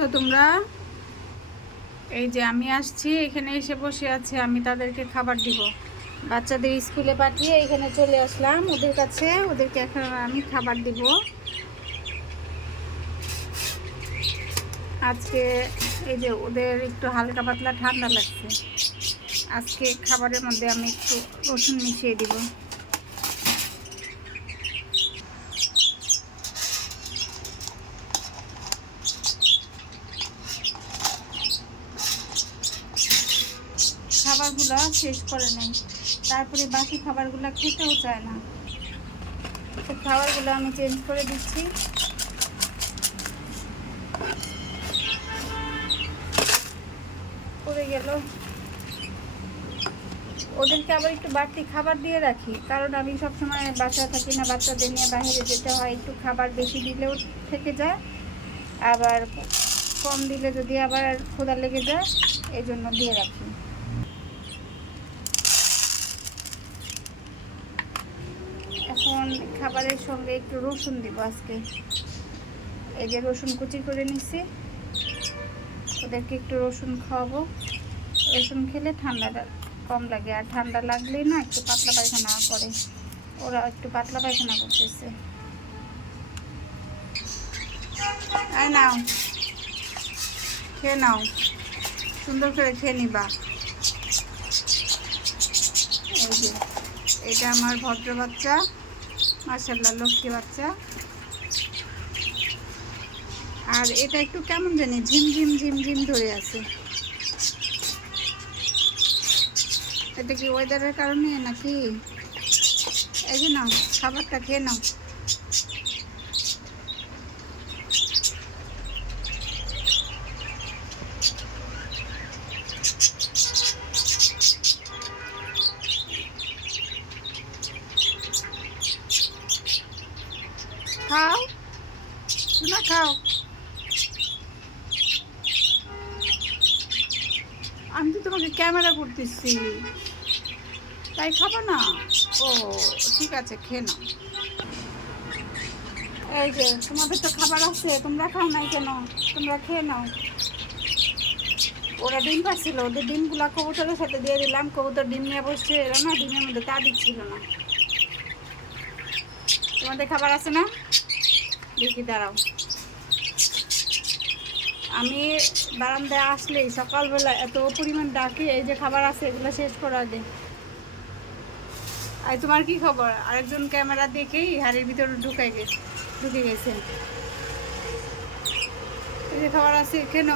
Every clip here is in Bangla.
তো তোমরা এই যে আমি আসছি, এখানে এসে বসে আছে, আমি তাদেরকে খাবার দিব। বাচ্চাদের স্কুলে পাঠিয়ে এখানে চলে আসলাম ওদের কাছে, ওদেরকে এখন আমি খাবার দিব। আজকে এই যে ওদের একটু হালকা পাতলা ঠান্ডা লাগছে, আজকে খাবারের মধ্যে আমি একটু রসুন মিশিয়ে দিব। খাবারগুলো শেষ করে নেই, তারপরে বাকি খাবারগুলো খেতেও চায় না, তো খাবারগুলো আমি চেঞ্জ করে দিচ্ছি। পড়ে গেল, ওদেরকে আবার একটু বাড়তি খাবার দিয়ে রাখি, কারণ আমি সবসময় বাসায় থাকি না, বাচ্চাদের নিয়ে বাইরে যেতে হয়, একটু খাবার বেশি দিলেও থেকে যায়, আবার কম দিলে যদি আবার ক্ষুধা লেগে যায়, এই জন্য দিয়ে রাখি। এখন খাবারের সঙ্গে একটু রসুন দিব আজকে, এই যে রসুন কুচি করে নিচ্ছি, ওদেরকে একটু রসুন খাওয়াবো। রসুন খেলে ঠান্ডাটা কম লাগে, আর ঠান্ডা লাগলেই না একটু পাতলা পায়খানা করে, ওরা একটু পাতলা পায়খানা করতেছে। নাও খেয়ে নাও, সুন্দর করে খেয়ে নিবা। এই যে এটা আমার ভদ্র বাচ্চা, মাশাআল্লাহ লক্ষ্মী বাচ্চা। আর এটা একটু কেমন জানি ঝিমঝিম ঝিমঝিম ধরে আছে, এটা কি ওয়েদারের কারণে নাকি? এই যে নাও খাবারটা খেয়ে নাও। খাও না, খাও। আমি তো তোমাকে ক্যামেরা করতেছি, তাই খাবো না? ও ঠিক আছে, খেয়ে নাও। এই যে তোমাদের তো খাবার আছে, তোমরা খাও নাই কেন? তোমরা খেয়ে নাও। ওরা ডিম পাচ্ছিল, ওদের ডিমগুলা কবুতরের সাথে দিয়ে দিলাম, কবুতর ডিম নিয়ে বসছে, এরা না ডিমের মধ্যে তা দিচ্ছিল না। তোমাদের খাবার আছে না? দেখি দাঁড়াও, আমি বারান্দায় আসলেই সকালবেলা এত পরিমাণ ডাকে, এই যে খাবার আছে এগুলো শেষ করা দে। আর তোমার কি খবর? আরেকজন ক্যামেরা দেখেই হাড়ির ভিতরে ঢুকে গেছে। এই যে খাবার আছে, কেন?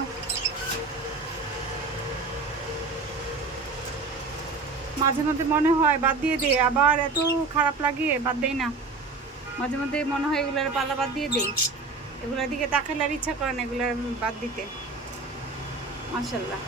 মাঝে মধ্যে মনে হয় বাদ দিয়ে দে, আবার এত খারাপ লাগে বাদ দেই না। মাঝে মধ্যে মনে হয় এগুলোর পালা বাদ দিয়ে দেই, এগুলোর দিকে তাকালে আর ইচ্ছা করে না এগুলো বাদ দিতে। মাশাআল্লাহ।